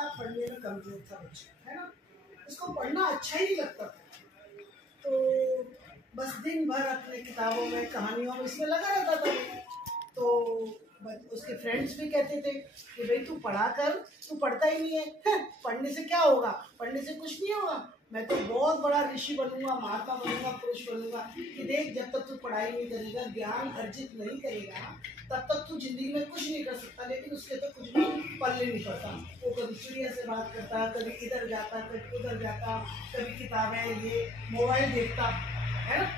बड़ा पढ़ने में कमजोर था बच्चा, है ना, उसको पढ़ना अच्छा ही नहीं लगता था। तो बस दिन भर अपने किताबों में, कहानियों में इसमें लगा रहता था। तो उसके फ्रेंड्स भी कहते थे कि भाई तू पढ़ा कर, तू पढ़ता ही नहीं है, पढ़ने से क्या होगा, पढ़ने से कुछ नहीं होगा, मैं तो बहुत बड़ा ऋषि बनूंगा, महात्मा बनूंगा, पुरुष बनूंगा। कि देख, जब तक तू पढ़ाई नहीं करेगा, ज्ञान अर्जित नहीं करेगा, तब तक तू जिंदगी में कुछ नहीं कर सकता। लेकिन उसके तो कुछ भी पल्ले नहीं पड़ता। वो कभी चिड़िया से बात करता, कभी इधर जाता, कभी उधर जाता, कभी किताबें, ये मोबाइल देखता, है ना।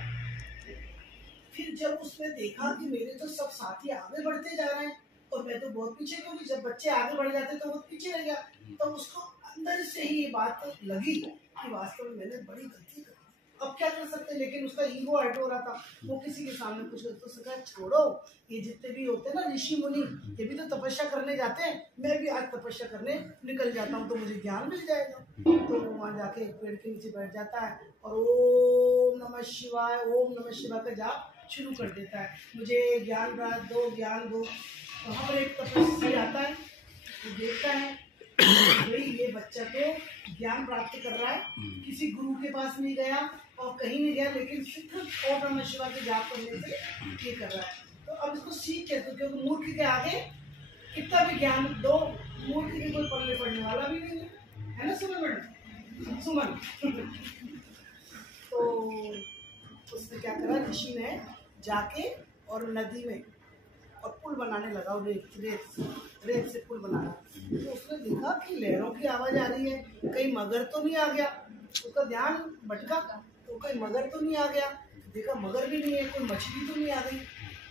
फिर जब उसने देखा कि मेरे तो सब साथी आगे बढ़ते जा रहे हैं और मैं तो बहुत पीछे, क्योंकि जब बच्चे आगे बढ़ जाते तो वो पीछे रह गया, तो उसको अंदर से ही ये बात लगी कि वास्तव में मैंने बड़ी गलती कर दी। अब क्या कर सकते, लेकिन उसका ईगो हर्ट हो रहा था। वो किसी के सामने कुछ तो उसने छोड़ो, ये जितने भी होते हैं ना ऋषि मुनि, ये भी तो तपस्या करने जाते हैं, मैं भी आज तपस्या करने निकल जाता हूँ तो मुझे ज्ञान मिल जाएगा। तो वो वहाँ जाके पेड़ के नीचे बैठ जाता है और ओम नमः शिवाय, ओम नमः शिवाय का जाप शुरू कर देता है। मुझे ज्ञान दो, ज्ञान दो। वहाँ पर एक तपस्वी आता है, वो देखता है भाई ये बच्चा तो ज्ञान प्राप्त कर रहा है, किसी गुरु के पास नहीं गया और कहीं नहीं गया, लेकिन सिर्फ ओम नमः शिवाय के जाप करने से ये कर रहा है। तो अब इसको सीख कहते हो, क्योंकि मूर्ख के आगे कितना भी ज्ञान दो, मूर्ख के कोई पढ़ने पढ़ने वाला भी नहीं है ना सुमन। तो उसने क्या करा, ऋषि ने जाके और नदी में और पुल बनाने लगा, रेत से पुल बनाना। तो उसने देखा कि लहरों की आवाज आ रही है, कहीं मगर तो नहीं आ गया। उसका ध्यान भटका, तो कहीं मगर तो नहीं आ गया। देखा मगर भी नहीं है, कोई मछली तो नहीं आ गई,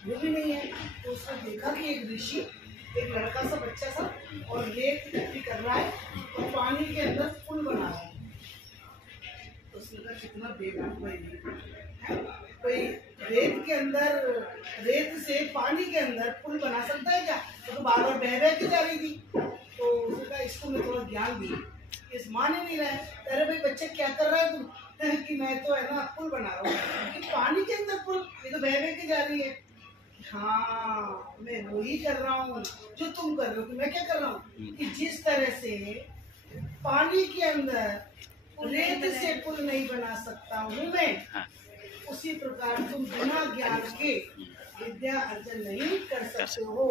वो भी नहीं है। तो उसने देखा कि एक ऋषि, एक लड़का सा, बच्चा सा, और रेत इकट्ठी कर रहा है और पानी के अंदर पुल बना रहा है। तो उसने कहा कितना बेकार कोई रेत के अंदर, रेत से पानी के अंदर पुल बना सकता है क्या? तो बार बार बह के जा रही थी। तो उसने कहा इसको मैं थोड़ा ज्ञान दी, इस मान ही नहीं रहा है। अरे भाई बच्चे क्या कर रहा है तुम? कि मैं तो है ना पुल बना रहा हूँ। कि पानी के अंदर पुल, ये तो बह के जा रही है। हाँ, मैं वही कर रहा हूँ जो तुम कर रहे हो। कि मैं क्या कर रहा हूँ कि जिस तरह से पानी के अंदर रेत से पुल नहीं बना सकता हूँ मैं, उसी प्रकार तुम बिना ज्ञान के विद्या अर्जन नहीं कर सकते हो।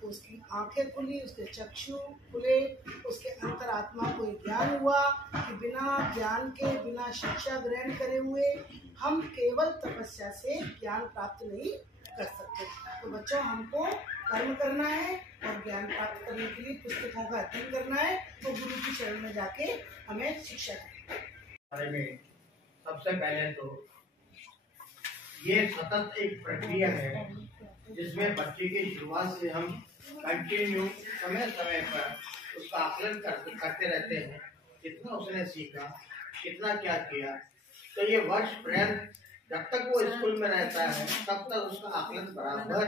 तो उसकी आंखें खुली, उसके चक्षु खुले, उसके अंतरात्मा को ज्ञान हुआ कि बिना ज्ञान के, बिना शिक्षा ग्रहण करे हुए हम केवल तपस्या से ज्ञान प्राप्त नहीं कर सकते। तो बच्चों, हमको कर्म करना है और ज्ञान प्राप्त करने के लिए पुस्तकों का अध्ययन करना है, तो गुरु के चरण में जाके हमें शिक्षा में सबसे पहले तो ये सतत एक प्रक्रिया है जिसमें बच्चे की शुरुआत से हम कंटिन्यू समय समय पर उसका आकलन करते रहते हैं, कितना उसने सीखा, कितना क्या किया। तो ये वर्ष पर्यंत जब तक वो स्कूल में रहता है तब तक उसका आकलन बराबर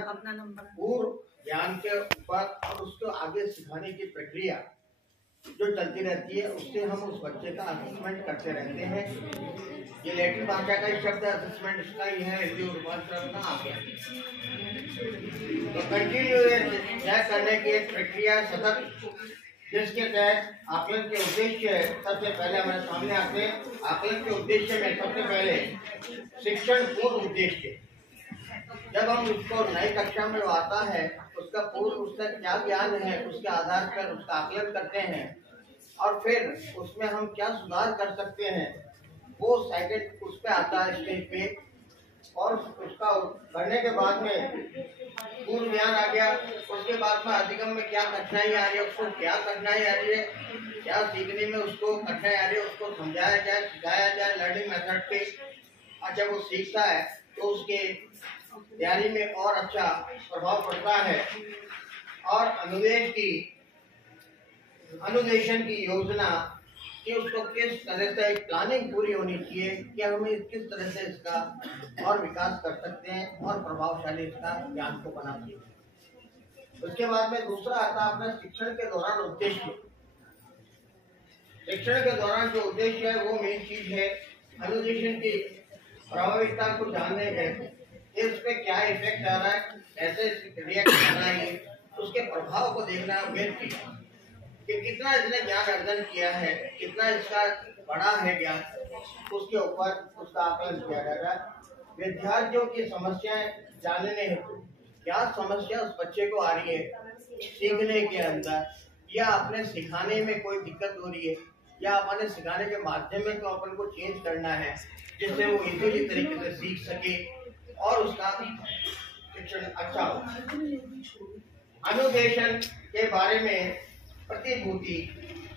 पूर्व ज्ञान के ऊपर और उसको आगे सिखाने की प्रक्रिया जो चलती रहती है, उससे हम उस बच्चे का असेसमेंट करते रहते हैं। ये लैटिन भाषा का ही शब्द असेसमेंट इसका ही है, हिंदी रूपांतरण का आ गया। तो कंटिन्यू तय करने की एक प्रक्रिया सतत, जिसके तहत आकलन के उद्देश्य है। सबसे पहले हमारे सामने आते हैं आकलन के उद्देश्य में सबसे पहले शिक्षण पूर्व उद्देश्य। जब हम उसको नई कक्षा में आता है, उसका पूर्व उसका क्या ज्ञान है, उसके आधार पर उसका आकलन करते हैं और फिर उसमें हम क्या सुधार कर सकते हैं, वो सेकंड उस पर आता है स्टेज पे। और उसका करने के बाद में पूर्व ज्ञान आ गया। उसके बाद में अधिगम में क्या कठिनाई आ रही है, उसको क्या कठिनाई आ रही है, क्या सीखने में उसको कठिनाई आ रही है, उसको समझाया जाए, सिखाया जाए लर्निंग मेथड पे। और जब वो सीखता है तो उसके तैयारी में और अच्छा प्रभाव पड़ता है। और अनुदेशन की योजना कि उसको किस तरह से एक प्लानिंग पूरी होनी चाहिए कि हमें किस तरह से इसका और विकास कर सकते हैं और प्रभावशाली इसका ज्ञान को बना सकते। उसके बाद में दूसरा आता है अपना शिक्षण के दौरान उद्देश्य। शिक्षण के दौरान जो उद्देश्य है वो मेन चीज है अनुदेशन की प्रभाविकता को जानने में, इस पे क्या इफेक्ट आ रहा है, ऐसे रिएक्ट कर रहा है, उसके प्रभाव को देखना मेन चीज। कि कितना इसने ज्ञान अर्जन किया है, कितना इसका बड़ा है ज्ञान, उसके ऊपर उसका आकलन किया जाएगा। विद्यार्थियों की समस्याएं जानने हेतु क्या समस्या उस बच्चे को आ रही है सीखने के अंदर, या अपने सिखाने में कोई दिक्कत हो रही है, या अपने सिखाने के माध्यम में तो अपन को चेंज करना है जिससे वो इजीली तरीके से सीख सके और उसका शिक्षण अच्छा हो। अनुदेशन के बारे में प्रतिभूति,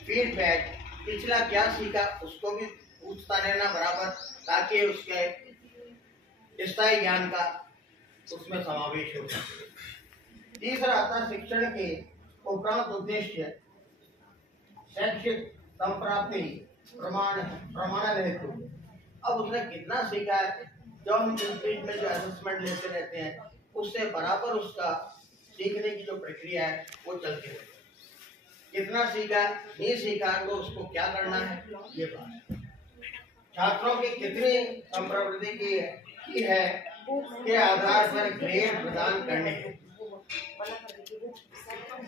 फीडबैक, पिछला क्या सीखा उसको भी पूछता रहना बराबर, ताकि उसके स्थायी ज्ञान का उसमें समावेश हो सके। तीसरा आता शिक्षण के उपरांत उद्देश्य, शैक्षिक संप्राप्ति, प्रमाणन हेतु। अब उसने कितना सीखा है, जो हम इंस्टीट्यूट में जो असेसमेंट लेते रहते हैं उससे बराबर उसका सीखने की जो प्रक्रिया है वो चलती रहती है। कितना सीखा, नहीं सीखा तो उसको क्या करना है, ये बात। छात्रों की कितनी संप्रवृत्ति की है के आधार पर ग्रेड प्रदान करने हैं।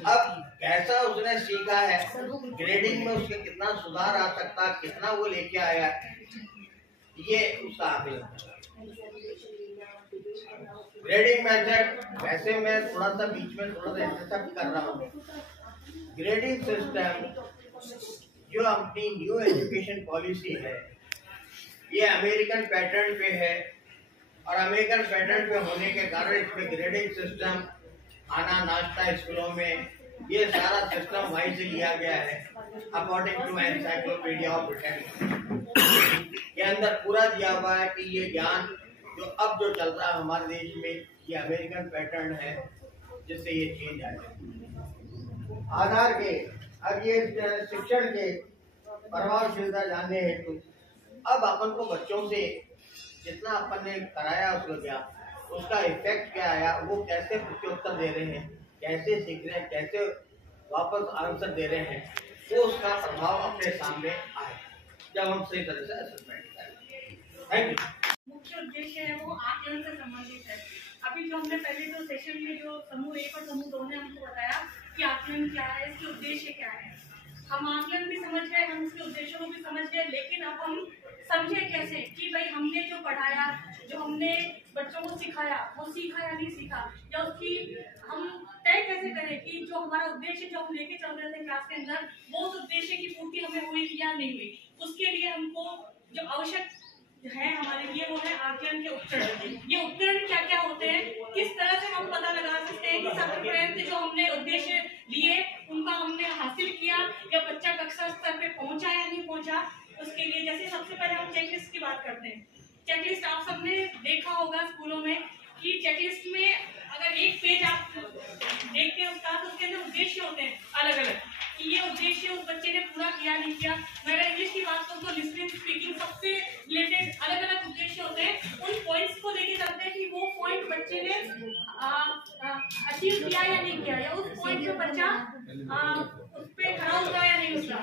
अब कैसा उसने सीखा है, ग्रेडिंग में उसके कितना सुधार आ सकता, कितना वो लेके आया, ये उसका आकलन। ग्रेडिंग मेथड, वैसे मैं थोड़ा सा बीच में थोड़ा सा इंटरप्ट कर रहा हूँ। ग्रेडिंग सिस्टम जो अपनी न्यू एजुकेशन पॉलिसी है, ये अमेरिकन पैटर्न पे है, और अमेरिकन पैटर्न पे होने के कारण इसमें ग्रेडिंग सिस्टम, खाना नाश्ता स्कूलों में, ये सारा सिस्टम वहीं से लिया गया है according to encyclopedia of Britain. के अंदर पूरा दिया हुआ है कि ये ज्ञान जो अब जो चल रहा है हमारे देश में, ये अमेरिकन पैटर्न है, जिससे ये चेंज आएगा। आधार के अब ये शिक्षण के प्रभावशीलता जानने हेतु अब अपन को बच्चों से जितना अपन ने कराया उसका इफेक्ट क्या आया, वो कैसे प्रत्युत्तर दे रहे हैं, कैसे सीख रहे हैं, कैसे वापस आंसर दे रहे हैं, वो उसका प्रभाव अपने सामने आए जब हम सही तरह से असेसमेंट करें। Thank you. मुख्य उद्देश्य है वो आकलन से संबंधित है। अभी जो हमने पहले जो सेशन में जो समूह 1 और समूह 2 ने हमको बताया कि आकलन क्या है, इसके उद्देश्य क्या है, हम आकलन भी समझ गए, हम इसके उद्देश्यों को भी समझ गए, लेकिन अब हम समझे कैसे कि भाई हमने जो पढ़ाया, जो हमने बच्चों को सिखाया, वो सीखा या नहीं सीखा, या उसकी हम तय कैसे करें कि जो हमारा उद्देश्य जो हम लेके चल रहे थे क्लास के अंदर, वो उस उद्देश्य की पूर्ति हमें हुई या नहीं हुई। उसके लिए हमको जो आवश्यक है हमारे लिए वो है आकलन के उपकरण। ये उपकरण क्या क्या होते हैं, किस तरह से हम पता लगा सकते हैं कि सत्र पर्यंत जो हमने उद्देश्य लिए उनका हमने हासिल किया, या बच्चा कक्षा स्तर पे पहुंचा या नहीं पहुंचा। उसके लिए जैसे सबसे पहले हम चेकलिस्ट की बात करते हैं। चेकलिस्ट आप सबने देखा होगा स्कूलों में कि चेकलिस्ट में अगर एक पेज आप देखते हैं उसका, तो उसके अंदर उद्देश्य होते हैं अलग अलग, कि ये उद्देश्य उस बच्चे ने पूरा किया नहीं किया। मैं अगर इंग्लिश की बात करूँ तो लिसनिंग, स्पीकिंग, सबसे रिलेटेड अलग अलग उद्देश्य होते हैं। उन पॉइंट्स को लेके चलते हैं कि वो पॉइंट बच्चे ने अचीव किया या नहीं किया, या उस पॉइंट पे बच्चा उस पे खड़ा उतरा या नहीं उतरा,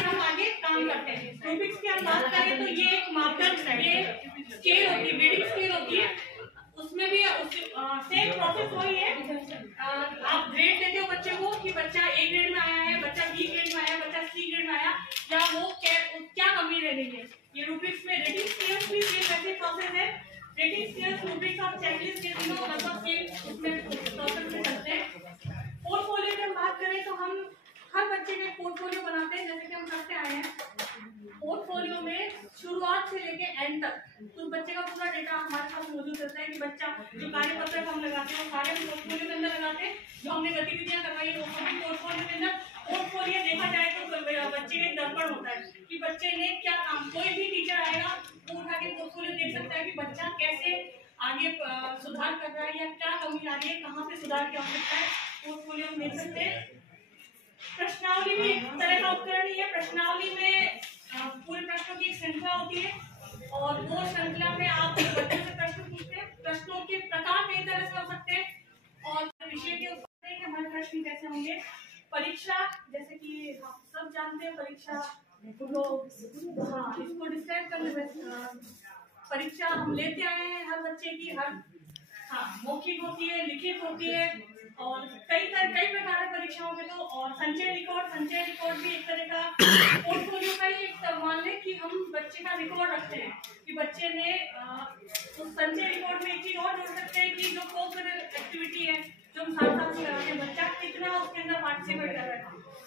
हम आगे काम करते हैं। रूब्रिक्स की हम बात करें तो ये एक मापदंड है, ये स्केल होती है, ग्रेडिंग स्केल होती है। उसमें भी सेम प्रोसेस वही है। आप ग्रेड देते हो बच्चे को कि बच्चा ए ग्रेड में आया है, बच्चा बी ग्रेड में आया, बच्चा सी ग्रेड में आया, या वो क्या कमी रह गई है। ये रूब्रिक्स में रेटिंग स्केल्स भी सेम वैसे प्रोसेस है। रेटिंग स्केल्स, रूब्रिक्स और चेकलिस्ट के तीनों लगभग सेम उसमें प्रोसेस में चलते हैं। पोर्टफोलियो की हम बात करें तो हम हर बच्चे का पोर्टफोलियो बनाते हैं, जैसे कि हम करते आए हैं। पोर्टफोलियो में शुरुआत से लेके एंड तक तो बच्चे का पूरा डेटा हमारे पास मौजूद रहता है कि बच्चा जो कार्यपत्र हम लगाते हैं वो सारे हम पोर्टफोलियो के अंदर लगाते हैं। जो हमने गतिविधियां करवाई है वो सभी पोर्टफोलियो के अंदर। पोर्टफोलियो देखा जाए तो बच्चे का एक दर्पण होता है कि बच्चे ने क्या काम, कोई भी टीचर आएगा वो उठा के पोर्टफोलियो देख सकता है कि बच्चा कैसे आगे सुधार कर रहा है, या क्या कमी आ रही है, कहाँ पे सुधार की आवश्यकता है, पोर्टफोलियो हम देख सकते हैं। प्रश्नावली भी एक तरह का उपकरण ही है। प्रश्नावली में पूरे प्रश्नों की एक श्रृंखला होती है, और वो श्रृंखला में आप बच्चों से प्रश्न पूछते हैं। प्रश्नों के प्रकार कई तरह से हो सकते हैं, और विषय के ऊपर कि हमारे प्रश्न कैसे होंगे। परीक्षा, जैसे कि हम सब जानते हैं परीक्षा तो हाँ, इसको डिस्क्राइब करने परीक्षा हम लेते आए हैं हर बच्चे की, हर हाँ मौखिक होती है, लिखित होती है, और कई प्रकार की परीक्षाओं में तो, और संचय रिकॉर्ड भी एक तरह का पोर्टफोलियो का ही एक मान लें कि हम बच्चे का रिकॉर्ड रखते हैं कि बच्चे ने उस संचय रिकॉर्ड में एक चीज और जोड़ सकते हैं कि जो कोकरिकुलर एक्टिविटी है जो हम 7 साल से कराते हैं, बच्चा कितना उसके अंदर पार्टिसिपेट कर रहा है।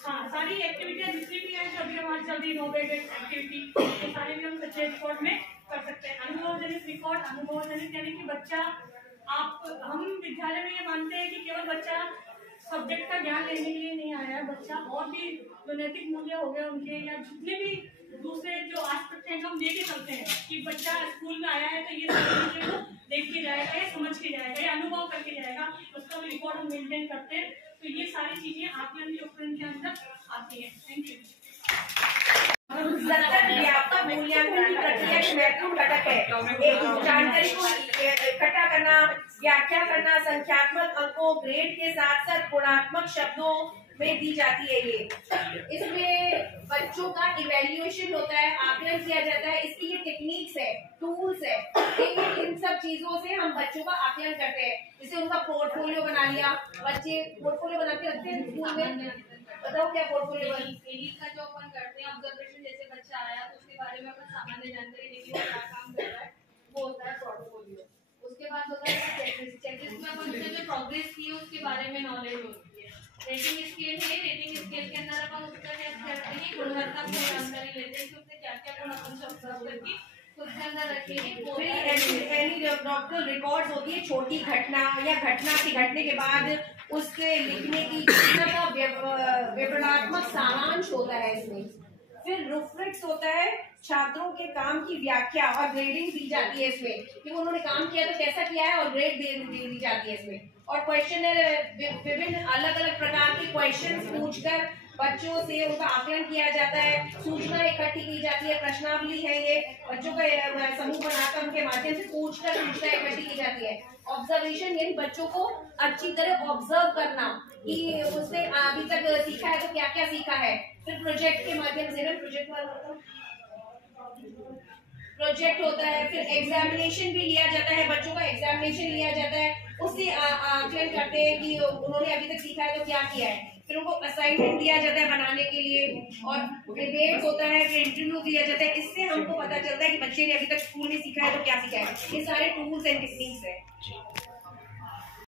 हाँ, सारी एक्टिविटियां जितनी भी है, अभी हमारी चल रही इनोवेटिव एक्टिविटी, तो सारे भी हम संचय रिकॉर्ड में कर सकते हैं। अनुभवजनित रिकॉर्ड, अनुभवजनित यानी कि बच्चा हम विद्यालय में ये मानते हैं कि केवल बच्चा सब्जेक्ट का ज्ञान लेने के लिए नहीं आया है, बच्चा और भी जो नैतिक मूल्य हो गए उनके, या जितने भी दूसरे जो आस्पेक्ट हैं जो हम लेके चलते हैं कि बच्चा स्कूल में आया है तो ये सारी चीजें को देख के जाएगा, या समझ के जाएगा, या अनुभव करके जाएगा, उसका भी रिकॉर्ड हम मेंटेन करते हैं। तो ये सारी चीजें आकलन के उपकरण के अंदर आती है। Thank you. व्यापक मूल्यांकन की प्रक्रिया एक महत्वपूर्ण घटक है। एक जानकारी को इकट्ठा करना, व्याख्या करना, संख्यात्मक अंकों, ग्रेड के साथ साथ गुणात्मक शब्दों में दी जाती है। ये इसमें बच्चों का इवैल्यूएशन होता है, आकलन किया जाता है। इसकी ये टेक्निक्स है, टूल्स है, इन सब चीजों से हम बच्चों का आकलन करते हैं। जैसे उनका पोर्टफोलियो बना लिया, बच्चे पोर्टफोलियो बना के रखते हैं स्कूल में। बताओ क्या पोर्टफोलियो का जो अपन करते हैं ऑब्जर्वेशन, जैसे बच्चा आया तो उसके बारे में अपन सामान्य जानकारी लेके वो क्या काम कर रहा है, वो होता है पोर्टफोलियो। उसके बाद होता है चेकलिस्ट में अपन उसने जो प्रोग्रेस की है उसके बारे में नॉलेज होती है। रेटिंग स्केल है, रेटिंग स्केल के अंदर अपन उसका टेस्ट करते हैं, गुणवत्ता की जानकारी लेते हैं कि उसने क्या क्या गुण अपन से ऑब्जर्व करके उसके अंदर रखेंगे। डॉक्टर रिकॉर्ड होती है, छोटी घटना या घटना के घटने के बाद उसके लिखने की का विवरणात्मक सारांश होता है इसमें। फिर रूब्रिक्स होता है, छात्रों के काम की व्याख्या और ग्रेडिंग दी जाती है इसमें कि उन्होंने काम किया तो कैसा किया है, और ग्रेड दी जाती है इसमें। और क्वेश्चन विभिन्न अलग अलग प्रकार के क्वेश्चंस पूछकर बच्चों से उनका आकलन किया जाता है। सूचना इकट्ठी की जाती है, प्रश्नावली है ये, बच्चों का समूह बनाकर उनके माध्यम से पूछकर सूचना इकट्ठी की जाती है। ऑब्जर्वेशन यानी बच्चों को अच्छी तरह ऑब्जर्व करना कि उसने अभी तक सीखा है तो क्या क्या सीखा है। फिर प्रोजेक्ट के माध्यम से प्रोजेक्ट होता है। फिर एग्जामिनेशन भी लिया जाता है, बच्चों का एग्जामिनेशन लिया जाता है, उससे आकलन करते हैं कि उन्होंने अभी तक सीखा है तो क्या किया है। फिर उनको असाइनमेंट दिया जाता है बनाने के लिए, और डिबेट होता है, फिर इंटरव्यू दिया जाता है। इससे हमको पता चलता है कि बच्चे ने अभी तक स्कूल में सीखा है तो क्या सीखा है। ये सारे टूल्स एंड टेक्निक्स है।